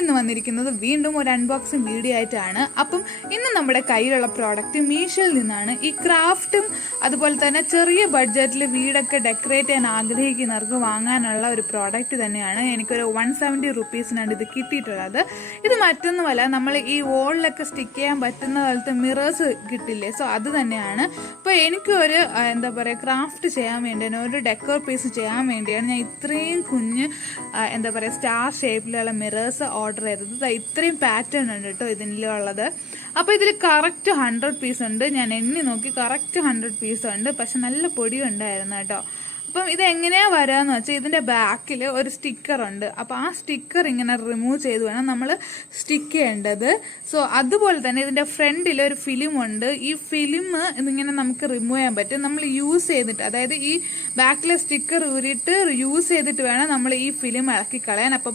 ഇന്ന് വന്നിരിക്കുന്നത് വീണ്ടും ഒരു അൺബോക്സിംഗ് വീഡിയോ ആയിട്ടാണ്. അപ്പം ഇന്ന് നമ്മുടെ കയ്യിലുള്ള പ്രോഡക്റ്റ് മീഷോയിൽ നിന്നാണ്. ഈ ക്രാഫ്റ്റും അതുപോലെ തന്നെ ചെറിയ ബഡ്ജറ്റിൽ വീടൊക്കെ ഡെക്കറേറ്റ് ചെയ്യാൻ ആഗ്രഹിക്കുന്നവർക്ക് വാങ്ങാനുള്ള ഒരു പ്രോഡക്റ്റ് തന്നെയാണ്. എനിക്കൊരു 170 റുപ്പീസിനാണ് ഇത് കിട്ടിയിട്ടുള്ളത്. ഇത് മറ്റൊന്നുമല്ല, നമ്മൾ ഈ വോളിലൊക്കെ സ്റ്റിക്ക് ചെയ്യാൻ പറ്റുന്ന പോലത്തെ മിറേഴ്സ് കിട്ടില്ലേ, സോ അത് തന്നെയാണ്. അപ്പോൾ എനിക്കൊരു എന്താ പറയുക ക്രാഫ്റ്റ് ചെയ്യാൻ വേണ്ടിയാണ്, ഒരു ഡെക്കോർ പീസ് ചെയ്യാൻ വേണ്ടിയാണ് ഞാൻ ഇത്രയും കുഞ്ഞ് എന്താ പറയുക സ്റ്റാർ ഷേപ്പിലുള്ള മിറേഴ്സ് ഓർഡർ ചെയ്തത്. ഇത്രയും പാറ്റേൺ ഉണ്ട് കേട്ടോ ഇതിലുള്ളത്. അപ്പോൾ ഇതിൽ കറക്റ്റ് 100 പീസ് ഉണ്ട്. ഞാൻ എണ്ണി നോക്കി, കറക്റ്റ് 100 പീസ് ഉണ്ട്. പക്ഷെ നല്ല പൊടി ഉണ്ടായിരുന്നു കേട്ടോ. അപ്പം ഇത് എങ്ങനെയാ വരാന്ന് വെച്ചാൽ ഇതിന്റെ ബാക്കിൽ ഒരു സ്റ്റിക്കർ ഉണ്ട്. അപ്പൊ ആ സ്റ്റിക്കർ ഇങ്ങനെ റിമൂവ് ചെയ്ത് വേണം നമ്മൾ സ്റ്റിക്ക് ചെയ്യേണ്ടത്. സോ അതുപോലെ തന്നെ ഇതിന്റെ ഫ്രണ്ടിൽ ഒരു ഫിലിം ഉണ്ട്. ഈ ഫിലിം ഇതിങ്ങനെ നമുക്ക് റിമൂവ് ചെയ്യാൻ പറ്റും. നമ്മൾ യൂസ് ചെയ്തിട്ട്, അതായത് ഈ ബാക്കിലെ സ്റ്റിക്കർ ഊരിയിട്ട് യൂസ് ചെയ്തിട്ട് വേണം നമ്മൾ ഈ ഫിലിം ഇറക്കി കളയാൻ. അപ്പൊ